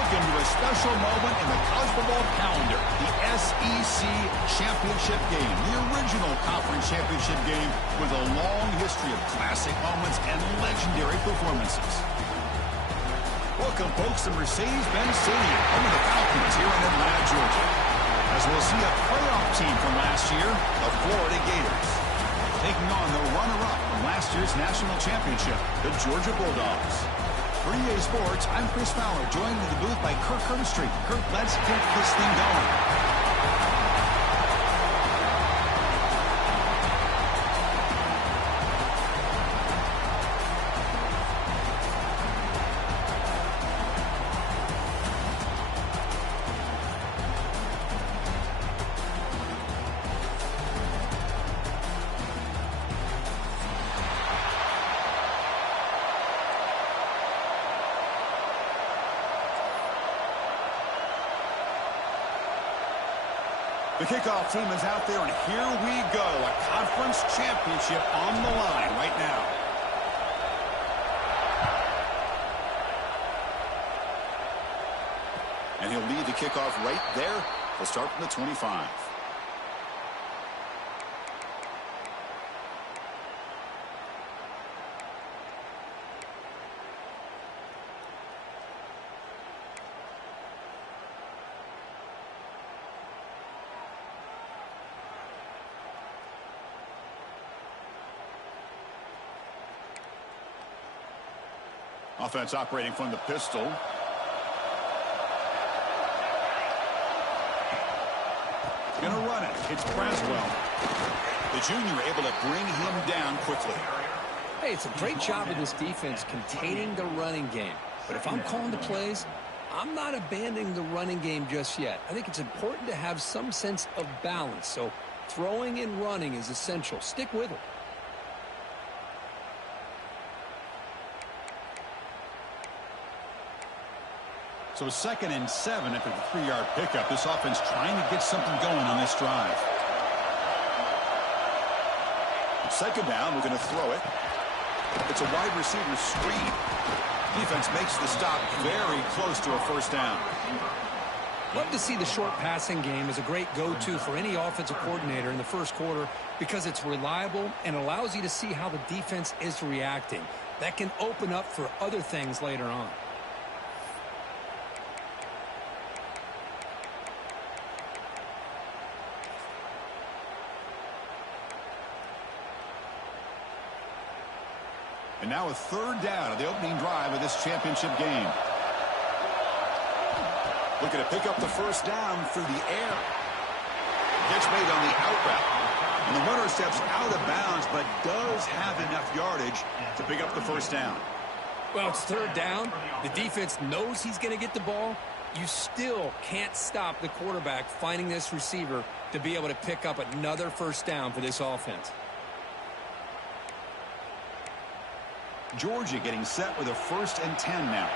look into a special moment in the college football calendar, the SEC Championship game, the original conference championship game with a long history of classic moments and legendary performances. Welcome, folks, to Mercedes-Benz Stadium, home of the Falcons here in Atlanta, Georgia, as we'll see a playoff team from last year, the Florida Gators, taking on the runner-up from last year's national championship, the Georgia Bulldogs. For EA Sports, I'm Chris Fowler, joined in the booth by Kirk Herbstreit. Kirk, let's get this thing going. The kickoff team is out there, and here we go. A conference championship on the line right now. And he'll lead the kickoff right there. He'll start from the 25. Offense operating from the pistol. Going to run it. It's Braswell. The junior able to bring him down quickly. Hey, it's a great job of this defense containing the running game. But if I'm calling the plays, I'm not abandoning the running game just yet. I think it's important to have some sense of balance. So throwing and running is essential. Stick with it. So 2nd and 7 after the 3-yard pickup. This offense trying to get something going on this drive. 2nd down, we're going to throw it. It's a wide receiver screen. Defense makes the stop very close to a 1st down. Love to see the short passing game as a great go-to for any offensive coordinator in the first quarter because it's reliable and allows you to see how the defense is reacting. That can open up for other things later on. And now a 3rd down of the opening drive of this championship game. Looking to pick up the 1st down through the air. Catch made on the out route. And the runner steps out of bounds, but does have enough yardage to pick up the 1st down. Well, it's 3rd down. The defense knows he's going to get the ball. You still can't stop the quarterback finding this receiver to be able to pick up another 1st down for this offense. Georgia getting set with a 1st and 10 now.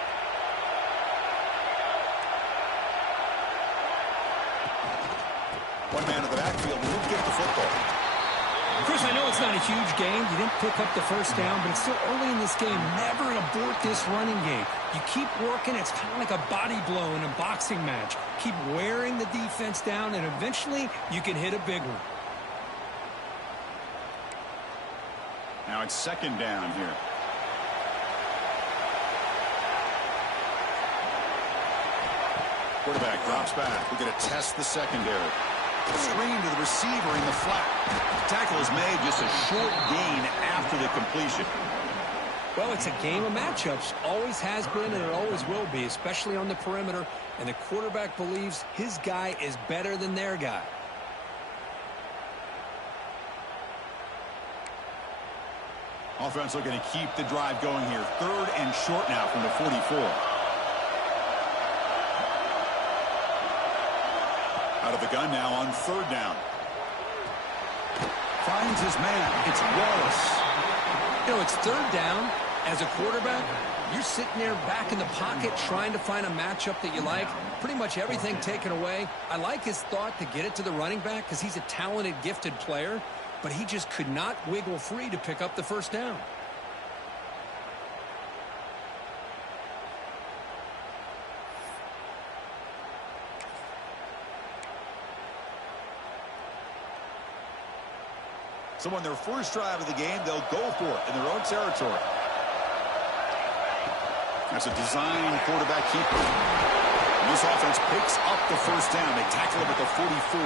One man in the backfield won't get the football. Chris, I know it's not a huge game. You didn't pick up the 1st down, but it's still early in this game. Never abort this running game. You keep working. It's kind of like a body blow in a boxing match. Keep wearing the defense down, and eventually you can hit a big one. Now it's 2nd down here. Quarterback drops back. We're going to test the secondary. Screen to the receiver in the flat. Tackle is made, just a short gain after the completion. Well, it's a game of matchups. Always has been and it always will be, especially on the perimeter. And the quarterback believes his guy is better than their guy. Offense looking to keep the drive going here. 3rd and short now from the 44. Out of the gun now on 3rd down. Finds his man. It's Wallace. You know, it's 3rd down. As a quarterback, you're sitting there back in the pocket trying to find a matchup that you like. Pretty much everything taken away. I like his thought to get it to the running back because he's a talented, gifted player. But he just could not wiggle free to pick up the 1st down. So on their first drive of the game, they'll go for it in their own territory. That's a design quarterback keeper. And this offense picks up the first down. They tackle him at the 44.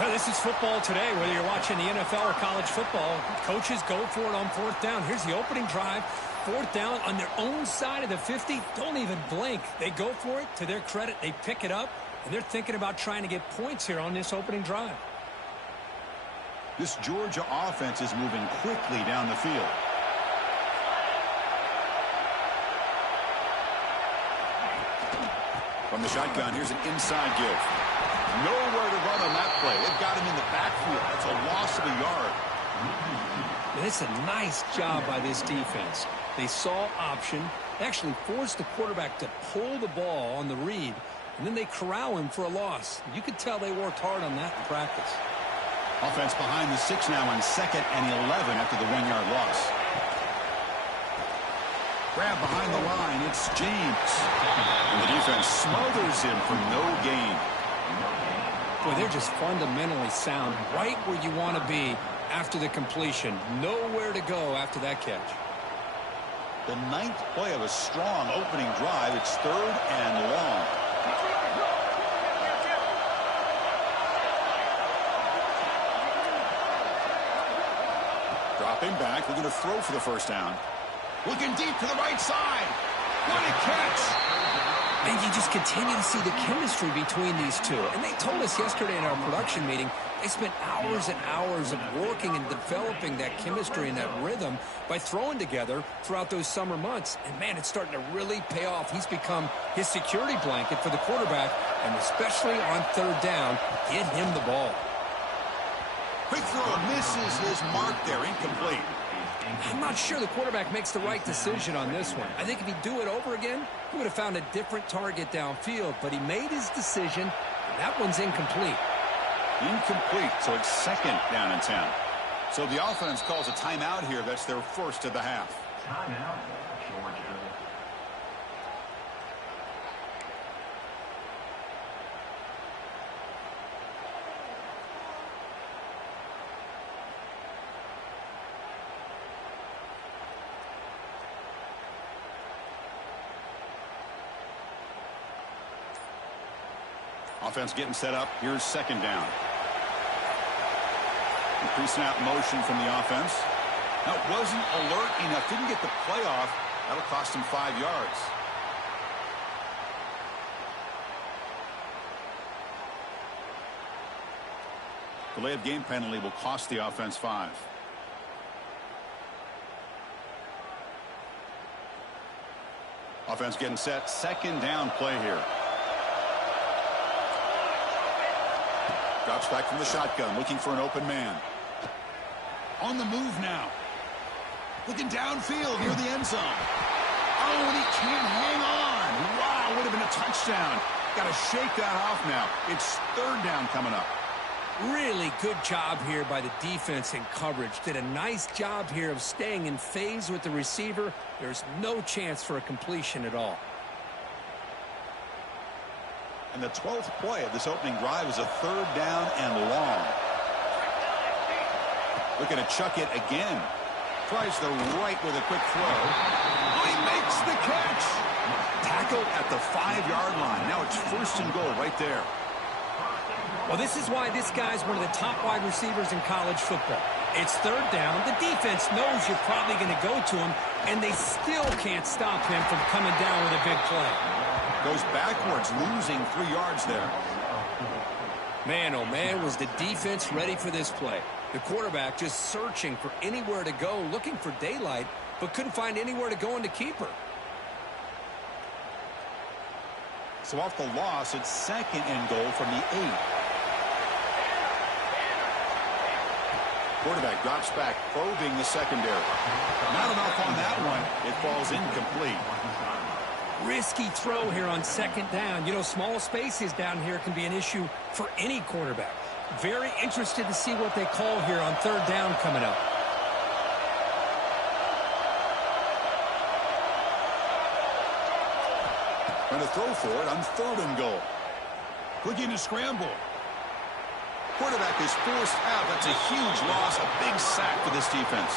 Well, this is football today, whether you're watching the NFL or college football. Coaches go for it on fourth down. Here's the opening drive. Fourth down on their own side of the 50. Don't even blink. They go for it. To their credit, they pick it up, and they're thinking about trying to get points here on this opening drive. This Georgia offense is moving quickly down the field. From the shotgun, here's an inside give. Nowhere to run on that play. They've got him in the backfield. That's a loss of a yard. It's a nice job by this defense. They saw option, actually forced the quarterback to pull the ball on the read, and then they corral him for a loss. You could tell they worked hard on that in practice. Offense behind the 6 now on 2nd and 11 after the 1-yard loss. Grab behind the line. It's James. And the defense smothers him for no gain. Boy, they're just fundamentally sound right where you want to be after the completion. Nowhere to go after that catch. The 9th play of a strong opening drive. It's 3rd and long. Dropping back. They're going to throw for the first down. Looking deep to the right side. What a catch. And you just continue to see the chemistry between these two. And they told us yesterday in our production meeting, they spent hours and hours of working and developing that chemistry and that rhythm by throwing together throughout those summer months. And, man, it's starting to really pay off. He's become his security blanket for the quarterback, and especially on 3rd down, get him the ball. Quick throw misses his mark there. Incomplete. I'm not sure the quarterback makes the right decision on this one. I think if he'd do it over again, he would have found a different target downfield, but he made his decision, and that one's incomplete. Incomplete, so it's 2nd down and 10. So the offense calls a timeout here. That's their first of the half. Timeout, Georgia. Offense getting set up. Here's 2nd down. Pre-snap motion from the offense. Now, it wasn't alert enough. Didn't get the play off. That'll cost him 5 yards. Delay of game penalty will cost the offense 5. Offense getting set. 2nd down play here. Drops back from the shotgun, looking for an open man. On the move now. Looking downfield near the end zone. Oh, and he can't hang on. Wow, would have been a touchdown. Got to shake that off now. It's 3rd down coming up. Really good job here by the defense in coverage. Did a nice job here of staying in phase with the receiver. There's no chance for a completion at all. And the 12th play of this opening drive is a 3rd down and long. Looking to chuck it again. Tries the right with a quick throw. Oh, he makes the catch. Tackled at the 5-yard line. Now it's 1st and goal right there. Well, this is why this guy's one of the top wide receivers in college football. It's 3rd down. The defense knows you're probably going to go to him, and they still can't stop him from coming down with a big play. Goes backwards, losing 3 yards there. Man, oh man, was the defense ready for this play. The quarterback just searching for anywhere to go, looking for daylight, but couldn't find anywhere to go into keeper. So off the loss, it's 2nd and goal from the 8. Quarterback drops back, probing the secondary. Not enough on that one. It falls incomplete. Risky throw here on 2nd down. You know, small spaces down here can be an issue for any quarterback. Very interested to see what they call here on 3rd down coming up. Going to throw for it on 3rd and goal. Looking to scramble. Quarterback is forced out. That's a huge loss, a big sack for this defense.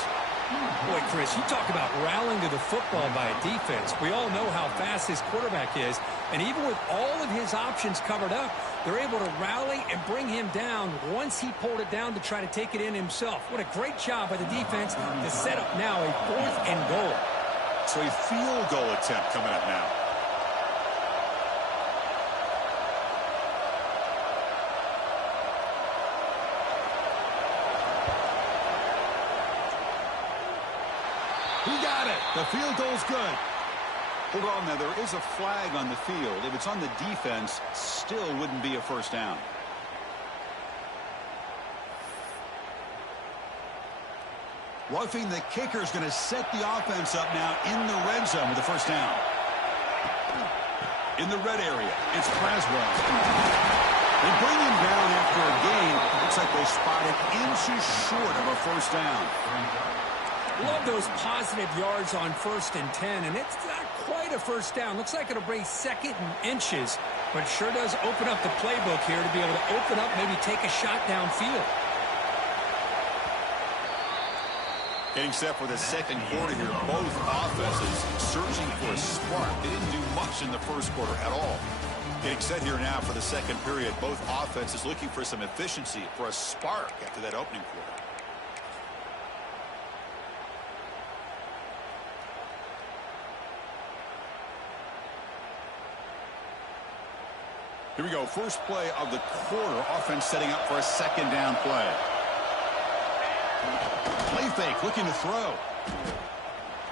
Boy, Chris, you talk about rallying to the football by a defense. We all know how fast his quarterback is, and even with all of his options covered up, they're able to rally and bring him down once he pulled it down to try to take it in himself. What a great job by the defense to set up now a 4th and goal. So a field goal attempt coming up now. He got it. The field goal's good. Hold on now. There is a flag on the field. If it's on the defense, still wouldn't be a first down. Roughing the kicker is going to set the offense up now in the red zone with the first down. In the red area, it's Craswell. They bring him down after a gain. Looks like they spotted inches short of a first down. Love those positive yards on 1st and 10, and it's not quite a first down. Looks like it'll bring 2nd and inches, but sure does open up the playbook here to be able to open up, maybe take a shot downfield. Getting set for the second quarter here. Both offenses searching for a spark. They didn't do much in the first quarter at all. Getting set here now for the second period. Both offenses looking for some efficiency, for a spark after that opening quarter. Here we go. First play of the quarter. Offense setting up for a second down play. Play fake, looking to throw.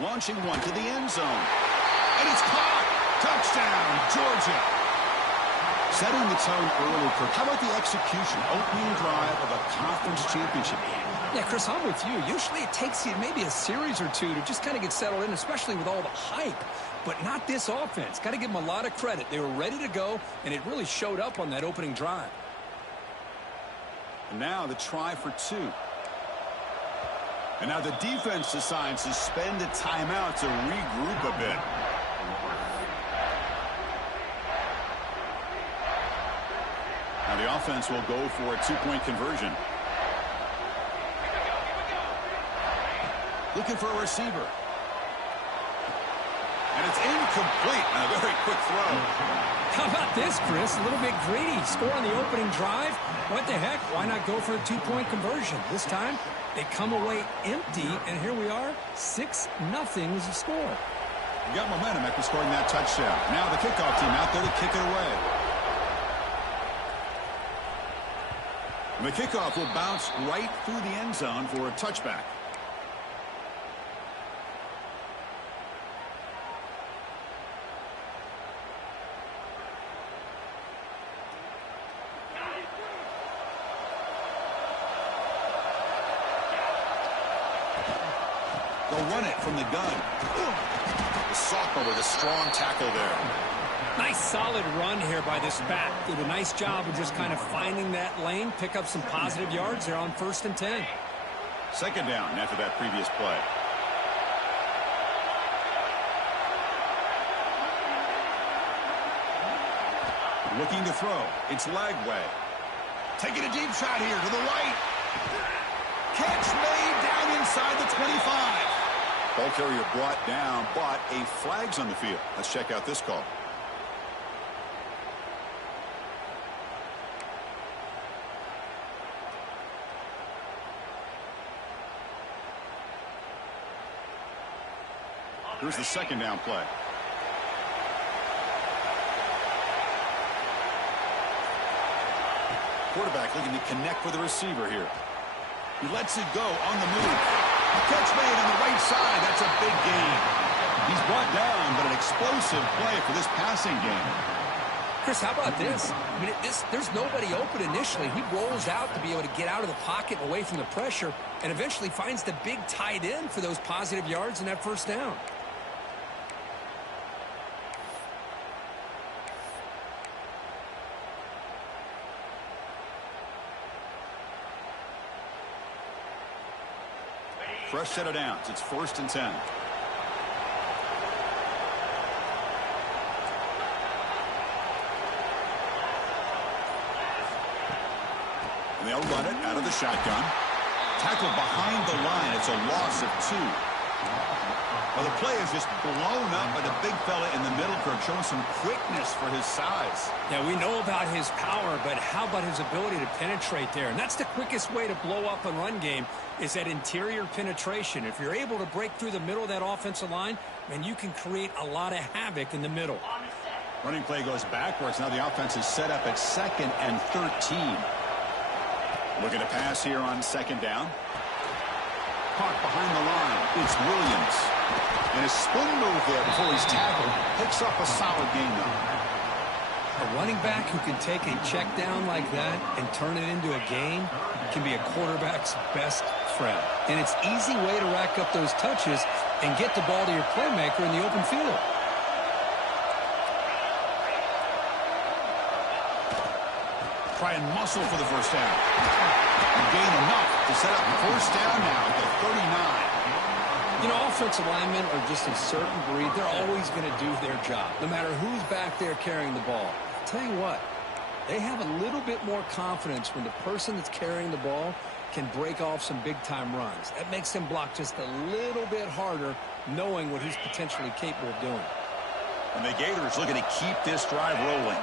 Launching one to the end zone. And it's caught. Touchdown, Georgia. Setting the tone early, Kirk. How about the execution? Opening drive of a conference championship game. Yeah, Chris, I'm with you. Usually it takes you maybe a series or two to just kind of get settled in, especially with all the hype. But not this offense. Got to give them a lot of credit. They were ready to go, and it really showed up on that opening drive. And now the try for 2. And now the defense decides to spend a timeout to regroup a bit. Now the offense will go for a 2-point conversion. Looking for a receiver. And it's incomplete. And a very quick throw. How about this, Chris? A little bit greedy. Score on the opening drive. What the heck? Why not go for a 2-point conversion? This time, they come away empty, and here we are. 6-0 is the score. You got momentum after scoring that touchdown. Now the kickoff team out there to kick it away. And the kickoff will bounce right through the end zone for a touchback. They'll run it from the gun. The sophomore with a strong tackle there. Nice solid run here by this back. Did a nice job of just kind of finding that lane, pick up some positive yards there on 1st and 10. Second down after that previous play. Looking to throw. It's Lagway. Taking a deep shot here to the right. Catch made down inside the 25. Ball carrier brought down, but a flag's on the field. Let's check out this call. Here's the second down play. Quarterback looking to connect with the receiver here. He lets it go on the move. A catch made on the right side. That's a big gain. He's brought down, but an explosive play for this passing game. Chris, how about this? I mean, there's nobody open initially. He rolls out to be able to get out of the pocket away from the pressure and eventually finds the big tight end for those positive yards and that first down. Fresh set of downs. It's 1st and 10. And they'll run it out of the shotgun. Tackle behind the line. It's a loss of 2. Well, the play is just blown up by the big fella in the middle, Kirk, showing some quickness for his size. Yeah, we know about his power, but how about his ability to penetrate there? And that's the quickest way to blow up a run game, is that interior penetration. If you're able to break through the middle of that offensive line, then you can create a lot of havoc in the middle. Running play goes backwards. Now the offense is set up at 2nd and 13. Looking to pass here on 2nd down. Caught behind the line. It's Williams. And a spin move there before he's tackled. Picks up a solid game, though. A running back who can take a check down like that and turn it into a gain can be a quarterback's best friend. And it's an easy way to rack up those touches and get the ball to your playmaker in the open field. Try and muscle for the first down. Gain enough to set up the first down now at the 39. You know, offensive linemen are just a certain breed. They're always going to do their job, no matter who's back there carrying the ball. I'll tell you what, they have a little bit more confidence when the person that's carrying the ball can break off some big-time runs. That makes them block just a little bit harder, knowing what he's potentially capable of doing. And the Gators looking to keep this drive rolling.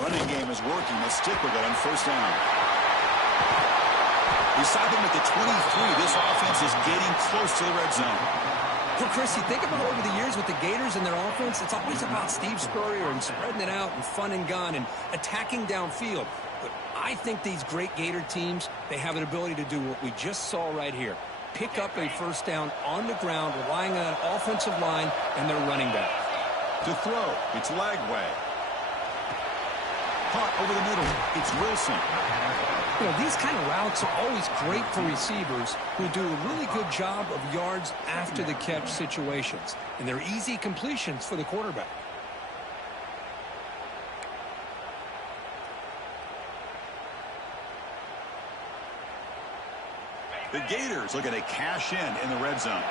Running game is working. They'll stick with it on first down. Beside them at the 23, this offense is getting close to the red zone. Well, Chris, you think about over the years with the Gators and their offense, it's always about Steve Spurrier and spreading it out and fun and gun and attacking downfield. But I think these great Gator teams, they have an ability to do what we just saw right here. Pick up a first down on the ground, relying on an offensive line and their running back. To throw, it's Lagway. Caught over the middle. It's Wilson. You know, these kind of routes are always great for receivers who do a really good job of yards after the catch situations. And they're easy completions for the quarterback. The Gators looking to cash in the red zone.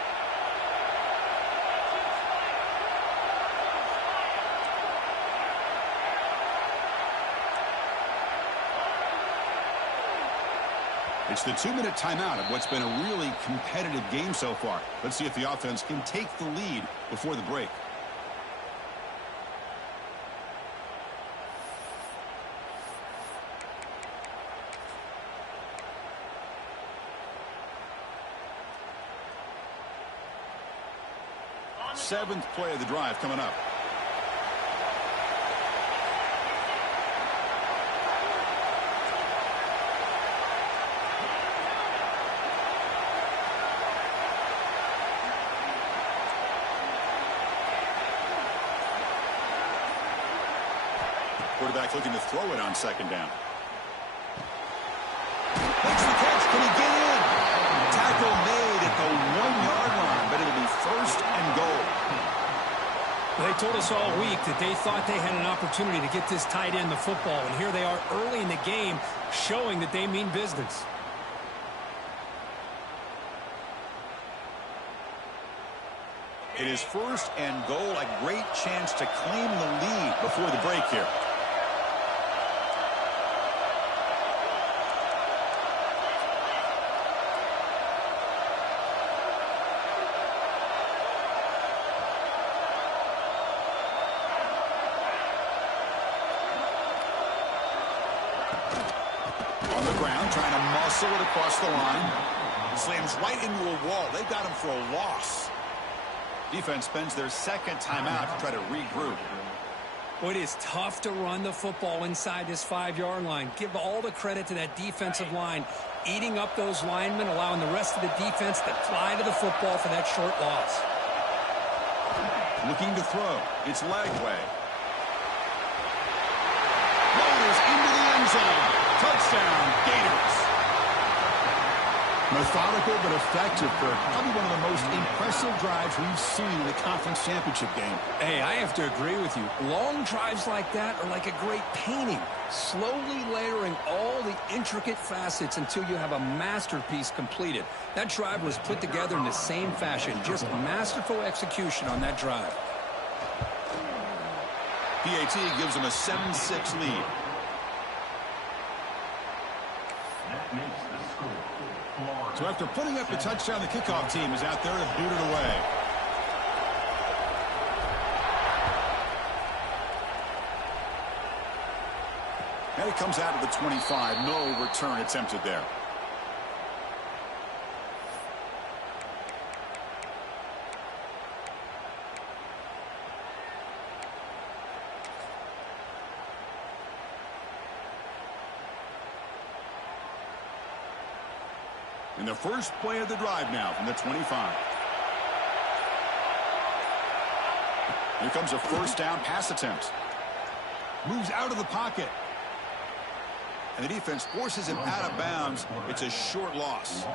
It's the 2-minute timeout of what's been a really competitive game so far. Let's see if the offense can take the lead before the break. Seventh play of the drive coming up. Quarterback looking to throw it on second down. Makes the catch. Can he get in? Tackle made at the 1-yard line, but it'll be first and goal. They told us all week that they thought they had an opportunity to get this tight end the football, and here they are early in the game showing that they mean business. It is first and goal, a great chance to claim the lead before the break here. On the ground, trying to muscle it across the line. Slams right into a wall. They got him for a loss. Defense spends their second timeout to try to regroup. Well, it is tough to run the football inside this 5-yard line. Give all the credit to that defensive line, eating up those linemen, allowing the rest of the defense to fly to the football for that short loss. Looking to throw. It's Lagway. Loaders into the end zone. Touchdown, Gators. Methodical but effective for probably one of the most impressive drives we've seen in the conference championship game. Hey, I have to agree with you. Long drives like that are like a great painting, slowly layering all the intricate facets until you have a masterpiece completed. That drive was put together in the same fashion. Just masterful execution on that drive. PAT gives them a 7-6 lead. That makes the score. So after putting up the touchdown, the kickoff team is out there to boot it away. And it comes out of the 25. No return attempted there. In the first play of the drive now from the 25. Here comes a first down pass attempt. Moves out of the pocket. And the defense forces him out of bounds. It's a short loss.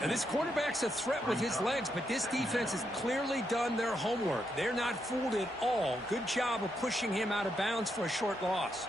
And this quarterback's a threat with his legs, but this defense has clearly done their homework. They're not fooled at all. Good job of pushing him out of bounds for a short loss.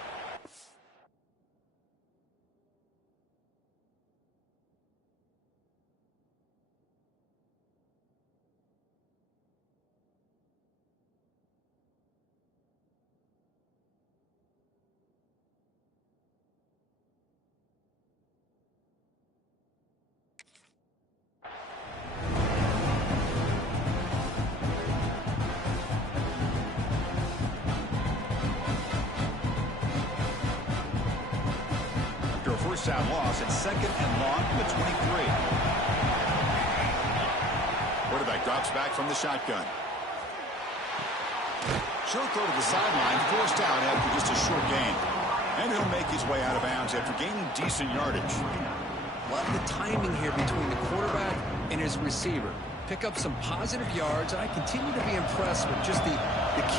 First down loss at 2nd and long from the 23. Quarterback drops back from the shotgun. Short throw to the sideline, forced out after just a short gain. And he'll make his way out of bounds after gaining decent yardage. Love the timing here between the quarterback and his receiver. Pick up some positive yards, and I continue to be impressed with just the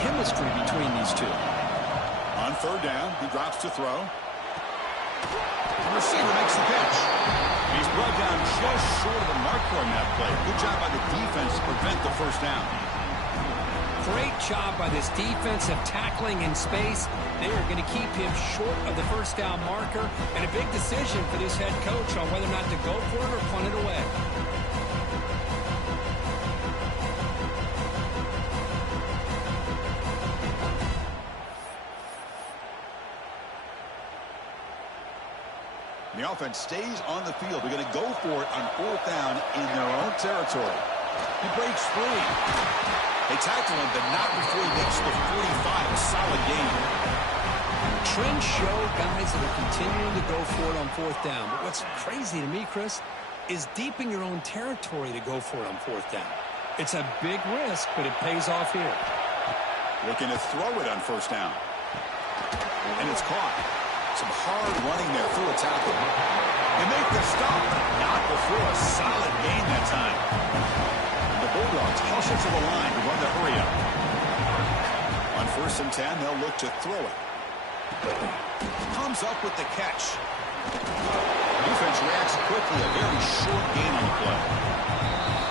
chemistry between these two. On third down, he drops to throw. The receiver makes the catch. He's brought down just short of the marker on that play. Good job by the defense to prevent the first down. Great job by this defensive tackling in space. They are going to keep him short of the first down marker, and a big decision for this head coach on whether or not to go for it or punt it away. The offense stays on the field. They're going to go for it on fourth down in their own territory. He breaks free. They tackle him, but not before he makes the 45. A solid gain. Trends show guys that are continuing to go for it on fourth down. But what's crazy to me, Chris, is deep in your own territory to go for it on fourth down. It's a big risk, but it pays off here. Looking to throw it on first down. And it's caught. Some hard running there through a tackle. They make the stop. Not before a solid gain that time. And the Bulldogs hustle to the line to run the hurry up. On 1st and 10, they'll look to throw it. Comes up with the catch. Defense reacts quickly. A very short gain on the play.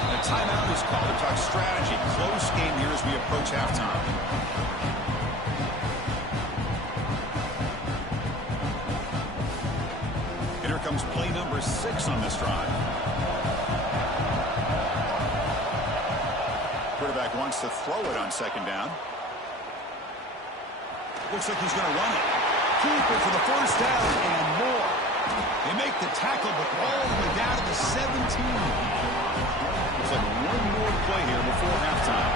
And a timeout is called to talk strategy. Close game here as we approach halftime. Here comes play number 6 on this drive. Quarterback wants to throw it on 2nd down. Looks like he's going to run it. Keeper for the first down and more. They make the tackle, but all the way down to the 17. Looks like one more play here before halftime.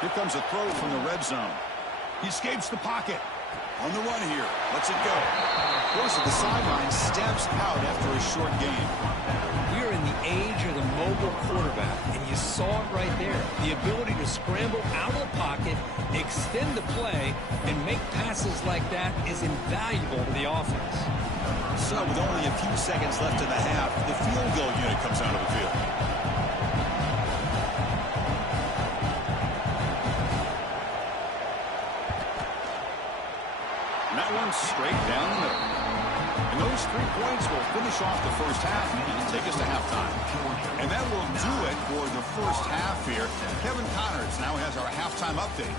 Here comes a throw from the red zone. He escapes the pocket. On the run here. Lets it go. Goes to the sideline. Steps out after a short gain. We are in the age of the mobile quarterback, and you saw it right there. The ability to scramble out of the pocket, extend the play, and make passes like that is invaluable to the offense. So with only a few seconds left in the half, the field goal unit comes out of the field. Straight down the middle. And those 3 points will finish off the first half and take us to halftime. And that will do it for the first half here. Kevin Connors now has our halftime update.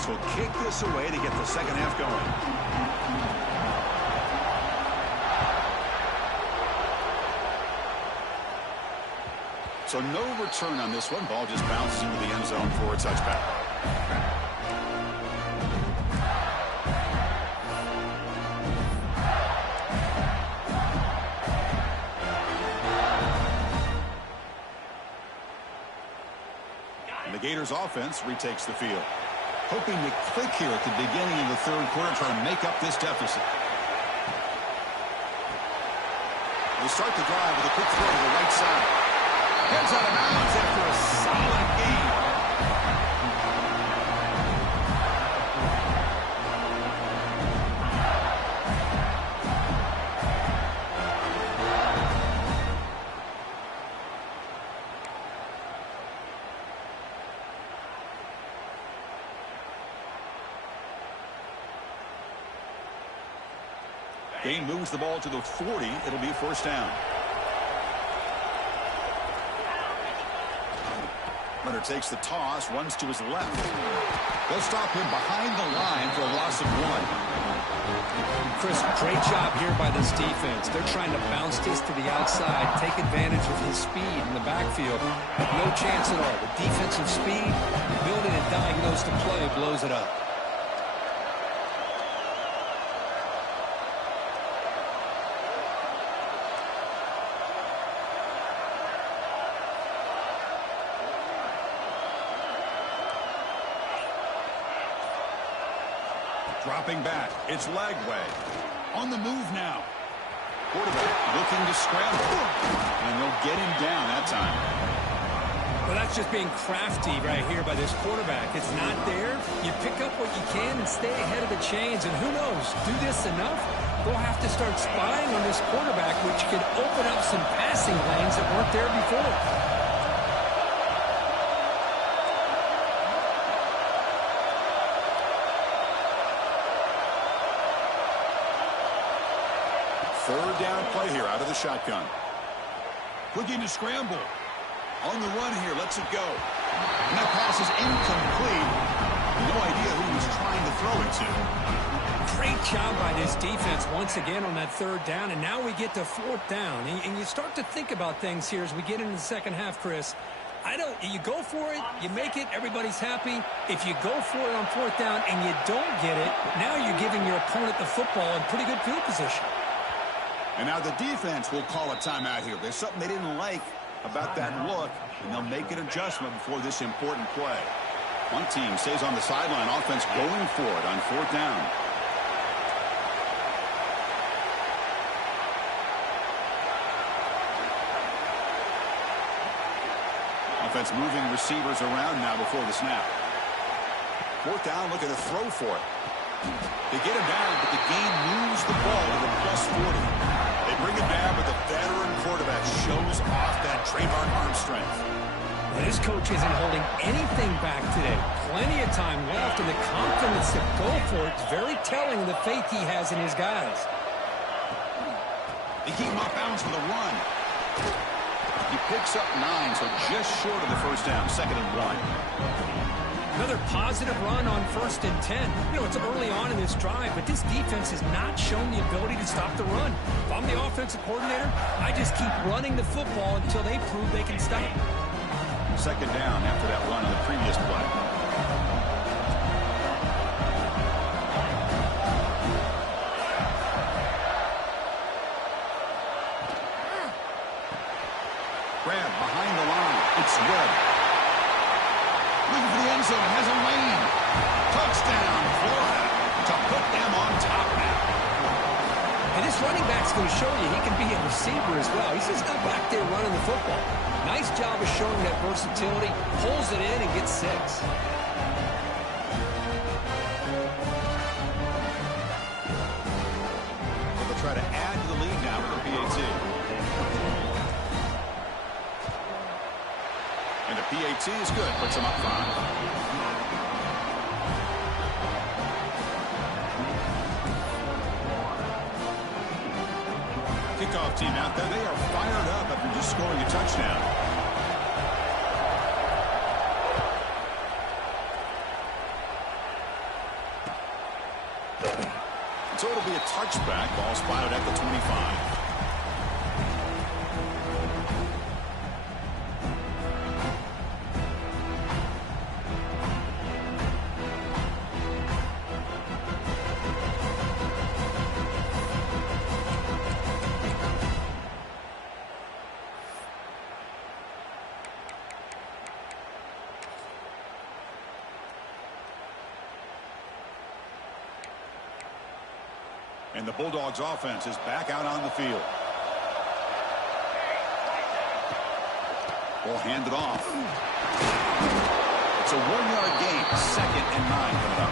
offense will kick this away to get the second half going. So no return on this one. Ball just bounces into the end zone for a touchback. And the Gators offense retakes the field. Hoping to click here at the beginning of the third quarter, trying to make up this deficit. They start the drive with a quick throw to the right side. Heads out of bounds after a solid game. Gain moves the ball to the 40. It'll be first down. Leonard takes the toss, runs to his left. They'll stop him behind the line for a loss of 1. Chris, great job here by this defense. They're trying to bounce this to the outside, take advantage of his speed in the backfield. But no chance at all. The defensive speed, ability to diagnose the play, blows it up. Dropping back. It's Lagway. On the move now. Quarterback looking to scramble. And they'll get him down that time. Well, that's just being crafty right here by this quarterback. It's not there. You pick up what you can and stay ahead of the chains. And who knows, do this enough, they'll have to start spying on this quarterback, which could open up some passing lanes that weren't there before. Third down play here out of the shotgun. Looking to scramble. On the run here, lets it go. And that pass is incomplete. No idea who he's trying to throw it to. Great job by this defense once again on that third down. And now we get to fourth down. And you start to think about things here as we get into the second half, Chris. You go for it, you make it, everybody's happy. If you go for it on fourth down and you don't get it, now you're giving your opponent the football in pretty good field position. And now the defense will call a timeout here. There's something they didn't like about that look, and they'll make an adjustment before this important play. One team stays on the sideline, offense going for it on fourth down. Offense moving receivers around now before the snap. Fourth down, looking to throw for it. They get him down, but the game moves the ball to the plus 40. They bring him down, but the veteran quarterback shows off that trademark arm strength. Well, this coach isn't holding anything back today. Plenty of time left, and the confidence to go for it is very telling of the faith he has in his guys. They keep him off bounds for the run. He picks up 9, so just short of the first down, 2nd and 1. Another positive run on 1st and 10. You know, it's early on in this drive, but this defense has not shown the ability to stop the run. If I'm the offensive coordinator, I just keep running the football until they prove they can stop. 2nd down after that run on the previous play. Grab behind the line. It's Webb. Looking for the end zone. Has a lane. Touchdown, Florida, to put them on top now. And this running back's going to show you he can be a receiver as well. He's just not back there running the football. Nice job of showing that versatility. Pulls it in and gets 6. So they'll try to add to the lead now with the PAT. And the PAT is good. Puts them up 5. Kickoff team out there. They are fired up after just scoring a touchdown. So it'll be a touchback. Ball spotted at the 25. And the Bulldogs offense is back out on the field. Ball handed off. It's a 1-yard gain. 2nd and 9 coming up.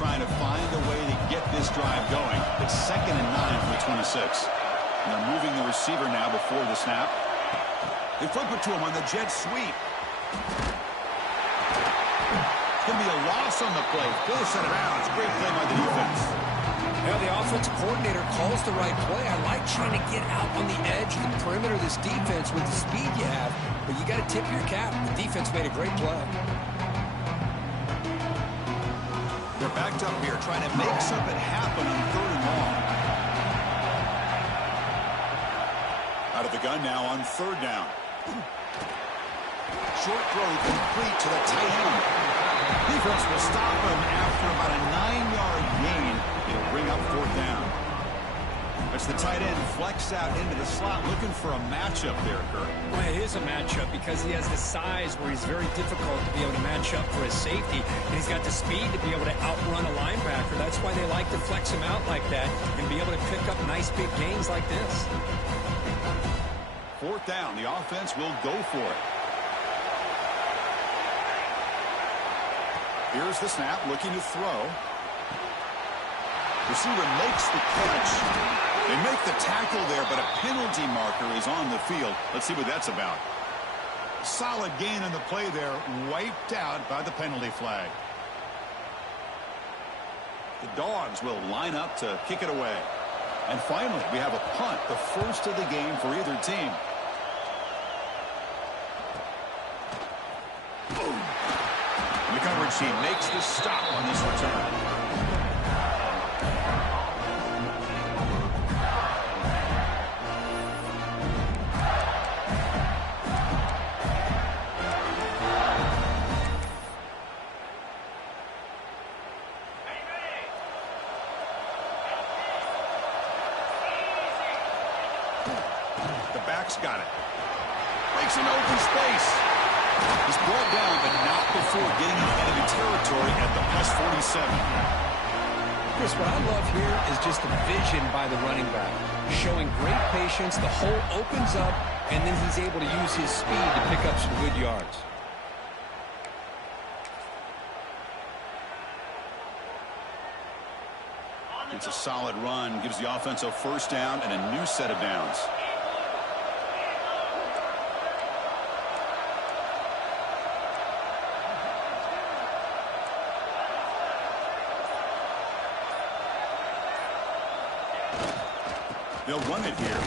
Trying to find a way to get this drive going. It's 2nd and 9 for the 26. And they're moving the receiver now before the snap. They flip it to him on the jet sweep. It's going to be a loss on the play. Full set of bounds. Great play by the defense. Yeah, the offensive coordinator calls the right play. I like trying to get out on the edge of the perimeter of this defense with the speed you have. But you got to tip your cap. The defense made a great play. They're backed up here, trying to make something happen on 3rd and long. Out of the gun now on 3rd down. Short throw complete to the tight end. Defense will stop him after about a 9-yard gain. It'll bring up 4th down. It's the tight end flexed out into the slot, looking for a matchup there, Kirk. Well, it is a matchup because he has the size where he's very difficult to be able to match up for his safety, and he's got the speed to be able to outrun a linebacker. That's why they like to flex him out like that and be able to pick up nice big gains like this. 4th down. The offense will go for it. Here's the snap, looking to throw. Receiver makes the catch. They make the tackle there, but a penalty marker is on the field. Let's see what that's about. Solid gain on the play there, wiped out by the penalty flag. The Dogs will line up to kick it away. And finally, we have a punt, the first of the game for either team. And the coverage team makes the stop on this return. Got it. Makes an open space. He's brought down, but not before getting into enemy territory at the +47. Chris, what I love here is just the vision by the running back. Showing great patience. The hole opens up, and then he's able to use his speed to pick up some good yards. It's a solid run. Gives the offense a 1st down and a new set of downs. They'll run it here.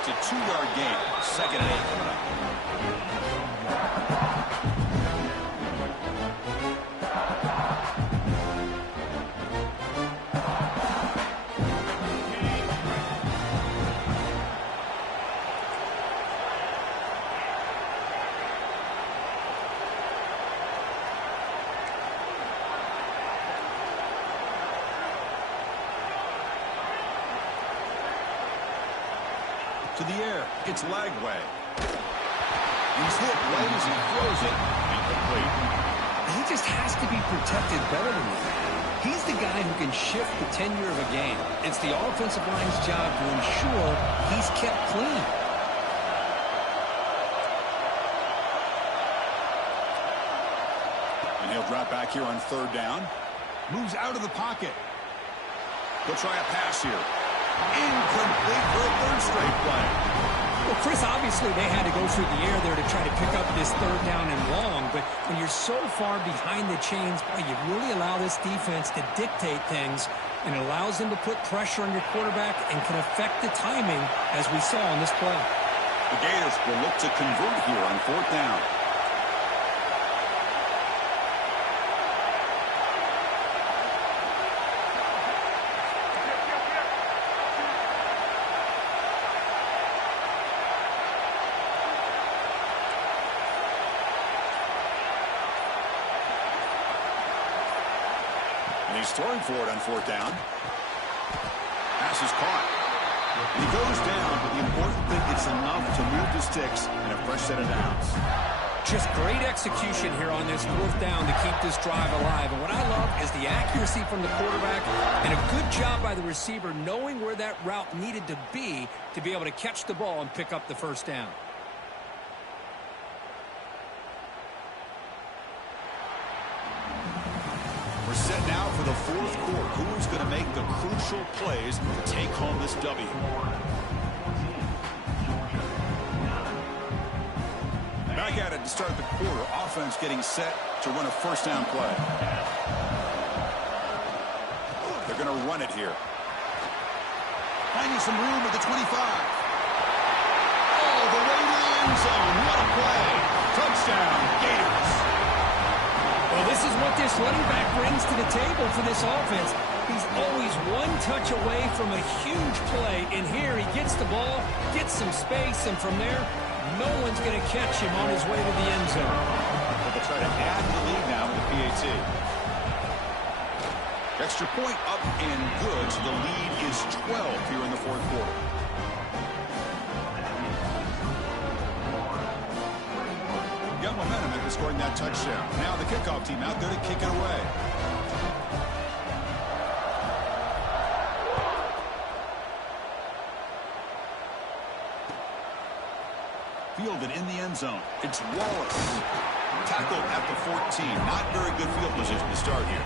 It's a 2-yard gain. 2nd and 8 coming up. To the air. It's Lagway. He's hit right as he throws it. Incomplete. He just has to be protected better than that. He's the guy who can shift the tenure of a game. It's the offensive line's job to ensure he's kept clean. And he'll drop back here on 3rd down. Moves out of the pocket. He'll try a pass here. Incomplete for a 3rd straight play. Well, Chris, obviously they had to go through the air there to try to pick up this third down and long. But when you're so far behind the chains, boy, you really allow this defense to dictate things, and it allows them to put pressure on your quarterback and can affect the timing, as we saw on this play. The Gators will look to convert here on fourth down. And he's throwing for it on fourth down. Pass is caught. And he goes down, but the important thing, it's enough to move the sticks and a fresh set of downs. Just great execution here on this fourth down to keep this drive alive. And what I love is the accuracy from the quarterback and a good job by the receiver knowing where that route needed to be able to catch the ball and pick up the first down. We're set now for the fourth quarter. Who's going to make the crucial plays to take home this W? Back at it to start the quarter. Offense getting set to run a first down play. They're going to run it here. Finding some room at the 25. Oh, the way to the end zone. What a play. Touchdown, Gators. Well, this is what this running back brings to the table for this offense. He's always one touch away from a huge play. And here he gets the ball, gets some space, and from there, no one's going to catch him on his way to the end zone. But they'll try to add to the lead now with the PAT. Extra point up and good, so the lead is 12 here in the fourth quarter. Got momentum after scoring that touchdown. Now the kickoff team out there to kick it away. Fielded in the end zone. It's Wallace. Tackled at the 14. Not very good field position to start here.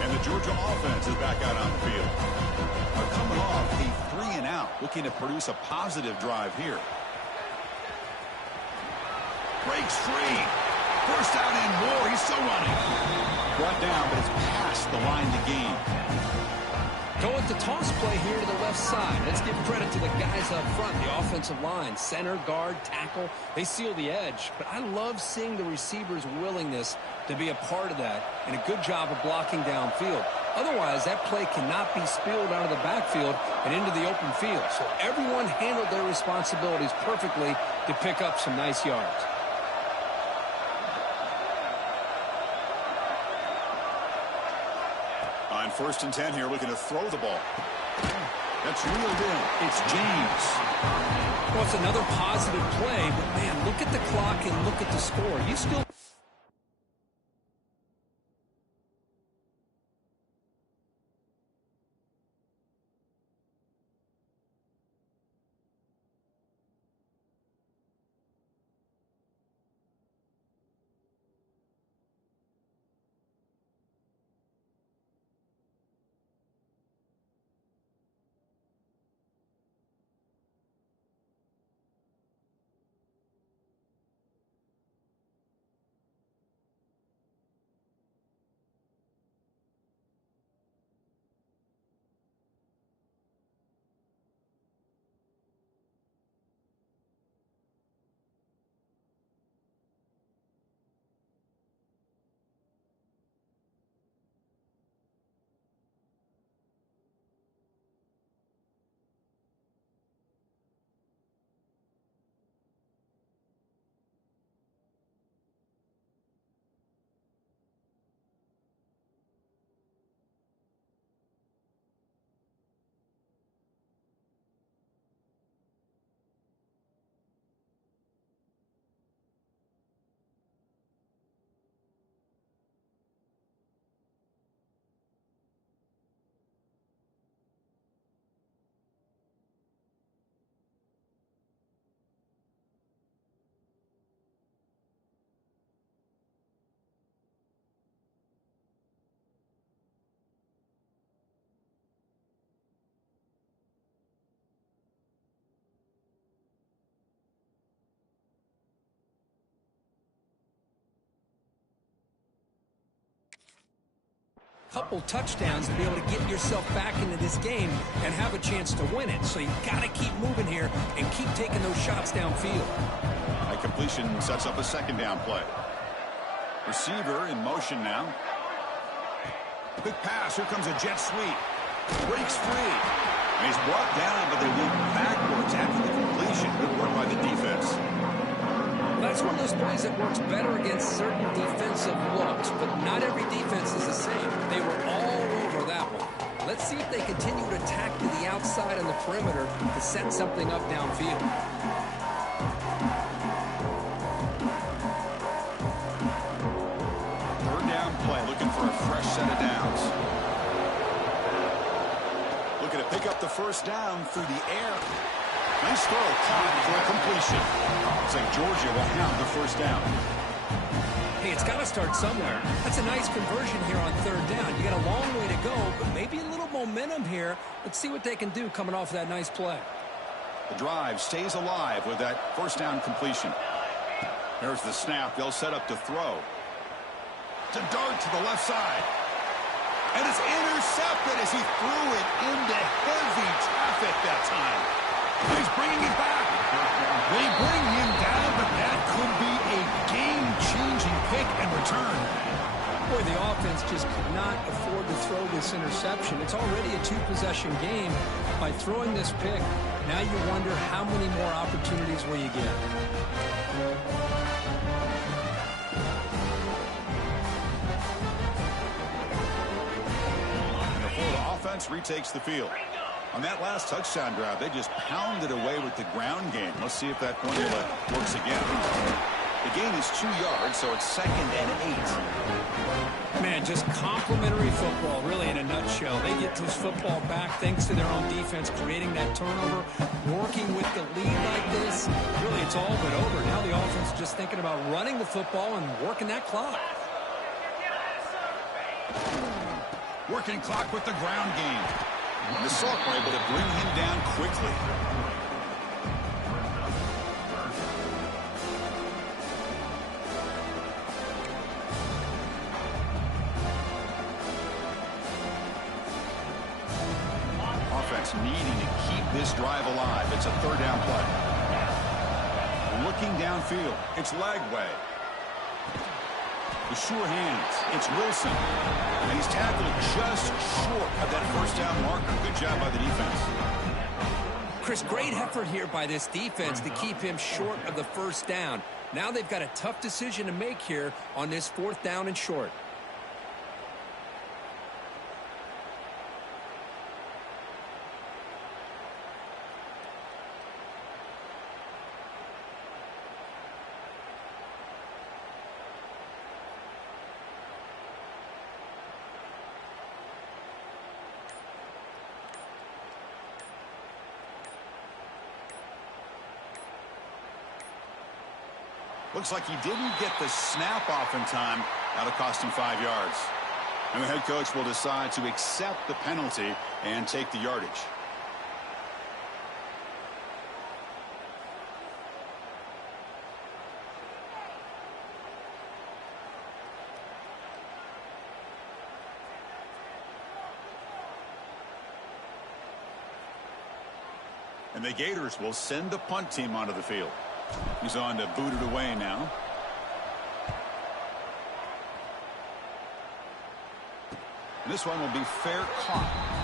And the Georgia offense is back out on the field. They're coming off a 3-and-out, looking to produce a positive drive here. Breaks free. First out and more. He's still running. Brought down, but it's past the line to gain. Go with the toss play here to the left side. Let's give credit to the guys up front, the offensive line, center, guard, tackle. They seal the edge. But I love seeing the receivers' willingness to be a part of that and a good job of blocking downfield. Otherwise, that play cannot be spilled out of the backfield and into the open field. So everyone handled their responsibilities perfectly to pick up some nice yards. On 1st and 10 here, looking to throw the ball. That's reeled in. It's James. Well, it's another positive play, but man, look at the clock and look at the score. You still... couple touchdowns to be able to get yourself back into this game and have a chance to win it. So you've got to keep moving here and keep taking those shots downfield. A completion sets up a second down play. Receiver in motion now. Quick pass. Here comes a jet sweep. Breaks free. And he's brought down, but they move backwards after the completion. Good work by the defense. That's one of those plays that works better against certain defensive looks, but not every defense is the same. They were all over that one. Let's see if they continue to attack to the outside on the perimeter to set something up downfield. Third down play, looking for a fresh set of downs. Looking to pick up the first down through the air. Nice throw, caught for a completion. Looks like Georgia will have the first down. Hey, it's got to start somewhere. That's a nice conversion here on third down. You got a long way to go, but maybe a little momentum here. Let's see what they can do coming off that nice play. The drive stays alive with that first down completion. There's the snap. They'll set up to throw. To dart to the left side. And it's intercepted as he threw it into heavy traffic that time. He's bringing it back. They bring him down, but that could be a game-changing pick and return. Boy, the offense just could not afford to throw this interception. It's already a two-possession game. By throwing this pick, now you wonder how many more opportunities will you get. And the Florida offense retakes the field. On that last touchdown drive, they just pounded away with the ground game. Let's see if that formula works again. The gain is 2 yards, so it's 2nd and 8. Man, just complimentary football, really, in a nutshell. They get this football back thanks to their own defense, creating that turnover, working with the lead like this. Really, it's all but over. Now the offense is just thinking about running the football and working that clock. Working clock with the ground game. The Salk were able to bring him down quickly. Offense needing to keep this drive alive. It's a third down play. Looking downfield. It's Lagway. The sure hands. It's Wilson. And he's tackled just short of that first down marker. Good job by the defense. Chris, great effort here by this defense to keep him short of the first down. Now they've got a tough decision to make here on this 4th down and short. Looks like he didn't get the snap off in time. That'll cost him 5 yards. And the head coach will decide to accept the penalty and take the yardage. And the Gators will send the punt team onto the field. He's on to boot it away now. And this one will be fair caught.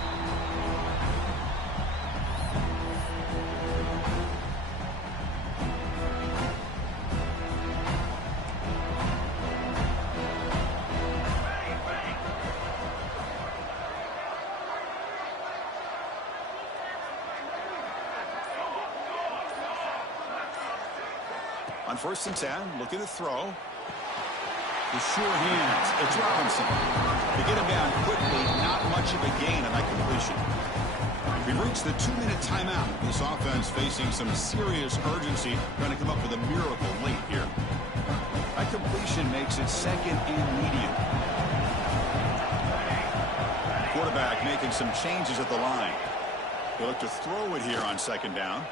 On 1st and 10, looking to throw. The sure hands. It's Robinson. They get him down quickly. Not much of a gain on that completion. We've reached the 2-minute timeout. This offense facing some serious urgency, trying to come up with a miracle late here. That completion makes it 2nd and medium. Quarterback making some changes at the line. They look to throw it here on 2nd down.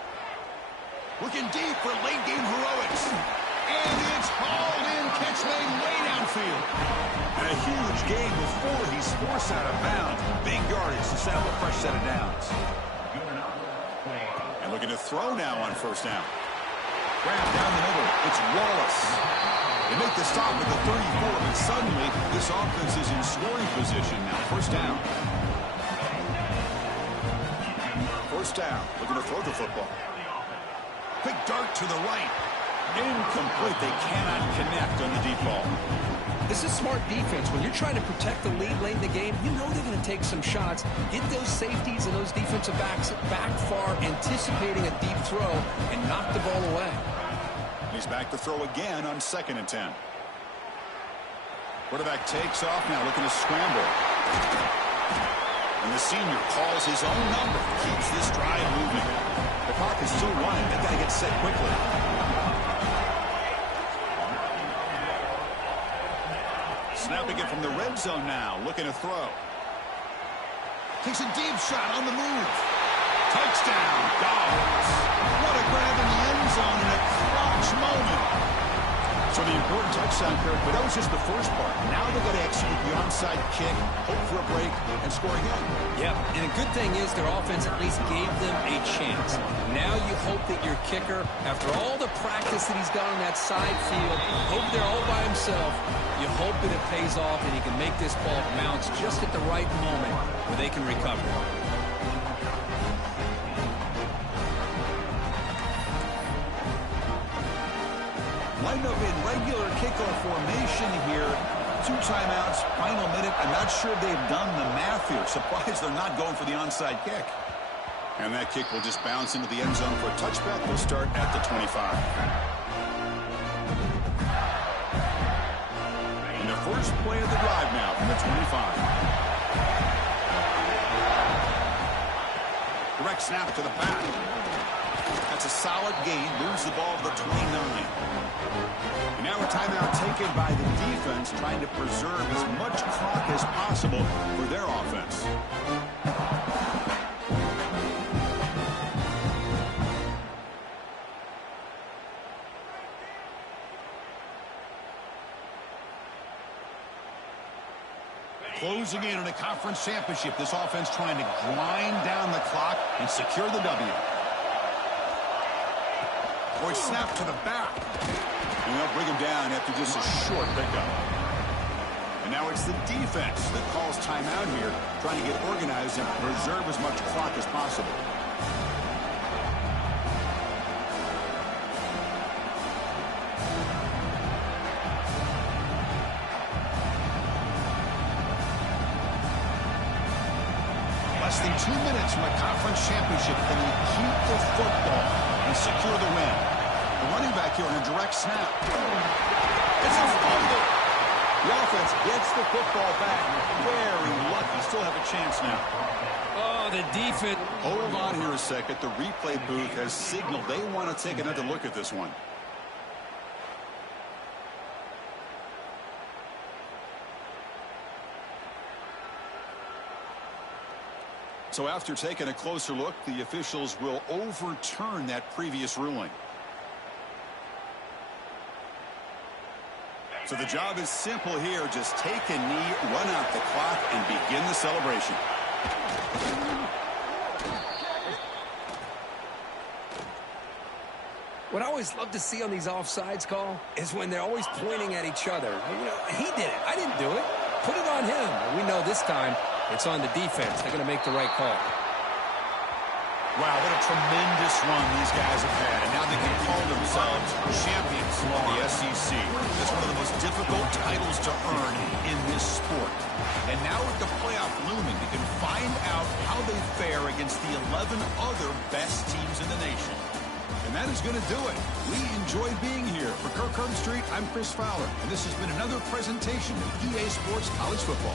Looking deep for late game heroics. And it's hauled in, catch made way downfield. And a a huge gain before he's forced out of bounds. Big yardage to set up a fresh set of downs. And looking to throw now on first down. Grab down the middle. It's Wallace. They make the stop at the 34, but suddenly this offense is in scoring position now. First down. First down. Looking to throw the football. Quick dart to the right. Incomplete. They cannot connect on the deep ball. This is smart defense. When you're trying to protect the lead late in the game, you know they're going to take some shots, get those safeties and those defensive backs back far, anticipating a deep throw, and knock the ball away. He's back to throw again on 2nd and 10. Quarterback takes off now, looking to scramble. And the senior calls his own number, keeps this drive moving. The clock is still running. They've got to get set quickly. Snapping it from the red zone now, looking to throw. Takes a deep shot on the move. Touchdown, Dogs. What a grab in the end zone in a clutch moment. So the important touchdown, Kirk, but that was just the first part. Now they've got to execute the onside kick, hope for a break, and score again. Yep, and a good thing is their offense at least gave them a chance. Now you hope that your kicker, after all the practice that he's got on that side field, hope they're all by himself, you hope that it pays off and he can make this ball bounce just at the right moment where they can recover. Lined up in regular kickoff formation here. 2 timeouts, final minute. I'm not sure they've done the math here. Surprised they're not going for the onside kick. And that kick will just bounce into the end zone for a touchback. We'll start at the 25. And the first play of the drive now from the 25. Direct snap to the back. That's a solid gain. Moves the ball to the 29. And now a timeout taken by the defense, trying to preserve as much clock as possible for their offense. Closing in on a conference championship, this offense trying to grind down the clock and secure the W. Boy, snap to the back. And they'll bring him down after just a short pickup. And now it's the defense that calls timeout here, trying to get organized and preserve as much clock as possible. Less than 2 minutes from a conference championship. Can he keep the football and secure the win? The running back here on a direct snap. It's a fumble. The offense gets the football back. Very lucky. Still have a chance now. Oh, the defense. Hold on here a second. The replay booth has signaled they want to take another look at this one. So after taking a closer look, the officials will overturn that previous ruling. So the job is simple here. Just take a knee, run out the clock, and begin the celebration. What I always love to see on these offsides call is when they're always pointing at each other. You know, he did it. I didn't do it. Put it on him. We know this time it's on the defense. They're going to make the right call. Wow, what a tremendous run these guys have had. And now they can call themselves champions of the SEC. It's one of the most difficult titles to earn in this sport. And now with the playoff looming, they can find out how they fare against the 11 other best teams in the nation. And that is going to do it. We enjoy being here. For Kirk Herbstreit, I'm Chris Fowler. And this has been another presentation of EA Sports College Football.